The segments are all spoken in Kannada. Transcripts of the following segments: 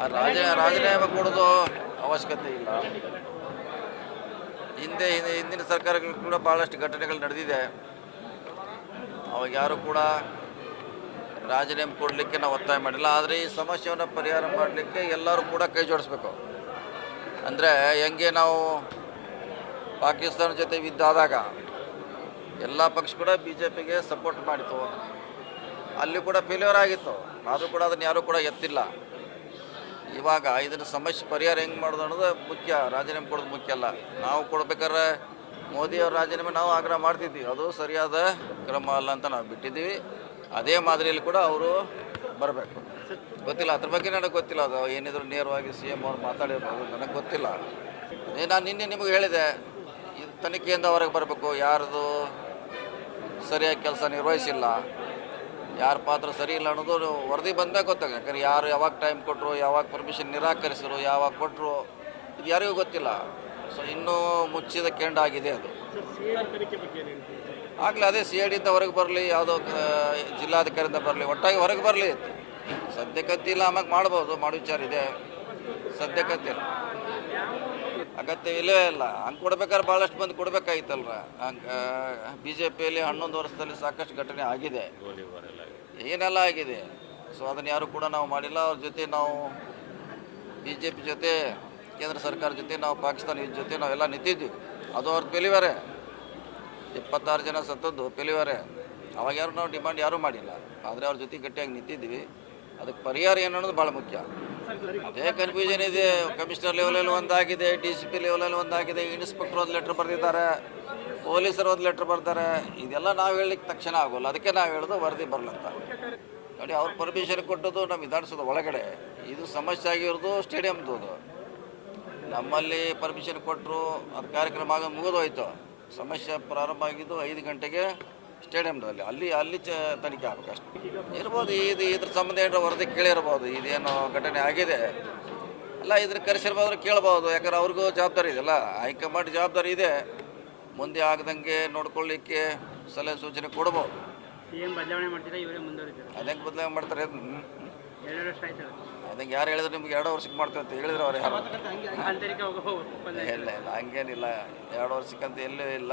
ಆ ರಾಜ ರಾಜೀನಾಮೆ ಕೊಡೋದು ಅವಶ್ಯಕತೆ ಇಲ್ಲ. ಹಿಂದೆ, ಹಿಂದೆ- ಹಿಂದಿನ ಸರ್ಕಾರಗಳು ಕೂಡ ಭಾಳಷ್ಟು ಘಟನೆಗಳು ನಡೆದಿದೆ. ಅವಾಗ ಯಾರು ಕೂಡ ರಾಜೀನಾಮೆ ಕೊಡಲಿಕ್ಕೆ ನಾವು ಒತ್ತಾಯ ಮಾಡಿಲ್ಲ. ಆದರೆ ಈ ಸಮಸ್ಯೆಯನ್ನು ಪರಿಹಾರ ಮಾಡಲಿಕ್ಕೆ ಎಲ್ಲರೂ ಕೂಡ ಕೈ ಜೋಡಿಸ್ಬೇಕು. ಅಂದರೆ ಹೆಂಗೆ ನಾವು ಪಾಕಿಸ್ತಾನ ಜೊತೆ ಯುದ್ಧ ಆದಾಗ ಎಲ್ಲ ಪಕ್ಷ ಕೂಡ ಬಿ ಜೆ ಪಿಗೆ ಸಪೋರ್ಟ್ ಮಾಡಿತು ಅಲ್ಲಿ ಕೂಡ ಫೇಲ್ಯೂರ್ ಆಗಿತ್ತು. ಆದರೂ ಕೂಡ ಅದನ್ನು ಯಾರೂ ಕೂಡ ಎತ್ತಿಲ್ಲ. ಇವಾಗ ಇದರ ಸಮಸ್ಯೆ ಪರಿಹಾರ ಹೆಂಗೆ ಮಾಡೋದು ಅನ್ನೋದು ಮುಖ್ಯ. ರಾಜೀನಾಮೆ ಕೊಡೋದು ಮುಖ್ಯ ಅಲ್ಲ. ನಾವು ಕೊಡ್ಬೇಕಾದ್ರೆ ಮೋದಿ ಅವ್ರ ರಾಜೀನಾಮೆ ನಾವು ಆಗ್ರಹ ಮಾಡ್ತಿದ್ವಿ. ಅದು ಸರಿಯಾದ ಕ್ರಮ ಅಲ್ಲ ಅಂತ ನಾವು ಬಿಟ್ಟಿದ್ದೀವಿ. ಅದೇ ಮಾದರಿಯಲ್ಲಿ ಕೂಡ ಅವರು ಬರಬೇಕು. ಗೊತ್ತಿಲ್ಲ. ಅದ್ರ ಬಗ್ಗೆ ನನಗೆ ಗೊತ್ತಿಲ್ಲ. ಅದು ಏನಿದ್ರು ನೇರವಾಗಿ ಸಿ ಎಂ ಅವ್ರು ಮಾತಾಡಿರ್ಬೋದು. ನನಗೆ ಗೊತ್ತಿಲ್ಲ. ನಾನು ನಿನ್ನೆ ನಿಮಗೆ ಹೇಳಿದೆ. ಇದು ತನಿಖೆಯಿಂದ ಹೊರಗೆ ಬರಬೇಕು. ಯಾರದು ಸರಿಯಾಗಿ ಕೆಲಸ ನಿರ್ವಹಿಸಿಲ್ಲ. ಯಾರ ಪಾತ್ರ ಸರಿ ಇಲ್ಲ ಅನ್ನೋದು ವರದಿ ಬಂದಾಗ ಗೊತ್ತಾಗ ಯಾಕಂದ್ರೆ ಯಾರು ಯಾವಾಗ ಟೈಮ್ ಕೊಟ್ಟರು ಯಾವಾಗ ಪರ್ಮಿಷನ್ ನಿರಾಕರಿಸಿದ್ರು, ಯಾವಾಗ ಕೊಟ್ಟರು ಇದು ಯಾರಿಗೂ ಗೊತ್ತಿಲ್ಲ. ಸೊ ಇನ್ನೂ ಮುಚ್ಚಿದ ಕೆಂಡ ಆಗಿದೆ ಅದು. ಆಗಲೇ ಅದೇ ಸಿ ಐ ಡಿಯಿಂದ ಹೊರಗೆ ಬರಲಿ, ಯಾವುದೋ ಜಿಲ್ಲಾಧಿಕಾರಿಯಿಂದ ಬರಲಿ, ಒಟ್ಟಾಗಿ ಹೊರಗೆ ಬರಲಿ. ಸದ್ಯಕ್ಕಂತಿಲ್ಲ ಆಮ್ಯಾಗ ಮಾಡ್ಬೋದು ಮಾಡೋ ವಿಚಾರ ಇದೆ. ಸದ್ಯಕ್ಕಂತಿಲ್ಲ ಅಗತ್ಯ ಇಲ್ಲ. ಹಂಗೆ ಕೊಡ್ಬೇಕಾದ್ರೆ ಭಾಳಷ್ಟು ಮಂದಿ ಕೊಡ್ಬೇಕಾಗಿತ್ತಲ್ರ ಹಂಗೆ ಬಿ ಜೆ ಪಿಯಲ್ಲಿ ಹನ್ನೊಂದು ವರ್ಷದಲ್ಲಿ ಸಾಕಷ್ಟು ಘಟನೆ ಆಗಿದೆ. ಏನೆಲ್ಲ ಆಗಿದೆ? ಸೊ ಅದನ್ನು ಯಾರು ಕೂಡ ನಾವು ಮಾಡಿಲ್ಲ. ಅವ್ರ ಜೊತೆ ನಾವು ಬಿ ಜೆ ಪಿ ಜೊತೆ, ಕೇಂದ್ರ ಸರ್ಕಾರ ಜೊತೆ, ನಾವು ಪಾಕಿಸ್ತಾನ ಇದ್ರ ಜೊತೆ ನಾವೆಲ್ಲ ನಿಂತಿದ್ವಿ. ಅದು ಅವ್ರದ್ದು ಪೆಲಿವರೆ. ಇಪ್ಪತ್ತಾರು ಜನ ಸತ್ತದ್ದು ಪೆಲಿವರೆ. ಅವಾಗ ಯಾರು ನಾವು ಡಿಮಾಂಡ್ ಯಾರೂ ಮಾಡಿಲ್ಲ. ಆದರೆ ಅವ್ರ ಜೊತೆ ಗಟ್ಟಿಯಾಗಿ ನಿಂತಿದ್ವಿ. ಅದಕ್ಕೆ ಪರಿಹಾರ ಏನು ಅನ್ನೋದು ಭಾಳ ಮುಖ್ಯ. ಅದೇ ಕನ್ಫ್ಯೂಷನ್ ಇದೆ. ಕಮಿಷನರ್ ಲೆವೆಲಲ್ಲಿ ಒಂದಾಗಿದೆ ಡಿ ಸಿ ಪಿ ಲೆವೆಲಲ್ಲಿ ಒಂದಾಗಿದೆ. ಇನ್ಸ್ಪೆಕ್ಟರ್ ಒಂದು ಲೆಟ್ರ್ ಬರೆದಿದ್ದಾರೆ ಪೊಲೀಸರು ಒಂದು ಲೆಟ್ರ್ ಬರ್ತಾರೆ. ಇದೆಲ್ಲ ನಾವು ಹೇಳಲಿಕ್ಕೆ ತಕ್ಷಣ ಆಗೋಲ್ಲ. ಅದಕ್ಕೆ ನಾವು ಹೇಳೋದು ವರದಿ ಬರಲಂತ ನೋಡಿ, ಅವ್ರು ಪರ್ಮಿಷನ್ ಕೊಟ್ಟದ್ದು ನಮ್ಮ ವಿಧಾನಸೌಧ ಒಳಗಡೆ. ಇದು ಸಮಸ್ಯೆ ಆಗಿರೋದು ಸ್ಟೇಡಿಯಮ್ದು ನಮ್ಮಲ್ಲಿ ಪರ್ಮಿಷನ್ ಕೊಟ್ಟರು ಅದು ಕಾರ್ಯಕ್ರಮ ಆಗ ಮುಗಿದೋಯ್ತು ಸಮಸ್ಯೆ ಪ್ರಾರಂಭ ಆಗಿದ್ದು ಐದು ಗಂಟೆಗೆ ಸ್ಟೇಡಿಯಮ್ದಲ್ಲಿ ಅಲ್ಲಿ ಅಲ್ಲಿ ಚ ತನಿಖೆ ಆಗ್ಬೇಕು ಅಷ್ಟೇ ಇರ್ಬೋದು ಇದು ಇದ್ರ ಸಂಬಂಧ ಏನಾರ ವರದಿ ಕೇಳಿರ್ಬೋದು ಇದೇನು ಘಟನೆ ಆಗಿದೆ. ಅಲ್ಲ ಇದ್ರ ಕರೆಸಿರ್ಬೋದ್ರೆ ಕೇಳ್ಬೋದು ಯಾಕಂದ್ರೆ ಅವ್ರಿಗೂ ಜವಾಬ್ದಾರಿ ಇದೆಯಲ್ಲ ಹೈಕಮಾಂಡ್ ಜವಾಬ್ದಾರಿ ಇದೆ. ಮುಂದೆ ಆಗದಂಗೆ ನೋಡ್ಕೊಳ್ಳಿಕ್ಕೆ ಸಲಹೆ ಸೂಚನೆ ಕೊಡ್ಬೋದು. ಅದಂಗೆ ಬದಲಾವಣೆ ಮಾಡ್ತಾರೆ ಅದಂಗೆ ಯಾರು ಹೇಳಿದ್ರೆ ನಿಮ್ಗೆ ಎರಡು ವರ್ಷಕ್ಕೆ ಮಾಡ್ತಾರೆ ಅಂತ ಹೇಳಿದ್ರು ಅವ್ರು ಯಾರು? ಇಲ್ಲ ಇಲ್ಲ ಹಂಗೇನಿಲ್ಲ. ಎರಡು ವರ್ಷಕ್ಕಂತ ಎಲ್ಲೂ ಇಲ್ಲ.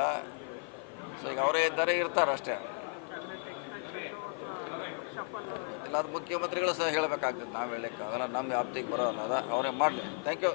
ಸೊ ಈಗ ಅವರೇ ಇದ್ದಾರೆ, ಇರ್ತಾರೆ ಅಷ್ಟೇ. ಅದು ಮುಖ್ಯಮಂತ್ರಿಗಳು ಸಹ ಹೇಳಬೇಕಾಗ್ತದೆ, ನಾವು ಹೇಳಕ್ಕೆ ಅದೆಲ್ಲ ನಮ್ಮ ವ್ಯಾಪ್ತಿಗೆ ಬರೋಲ್ಲ ಅದ ಅವರೇ ಮಾಡಲಿ. Thank you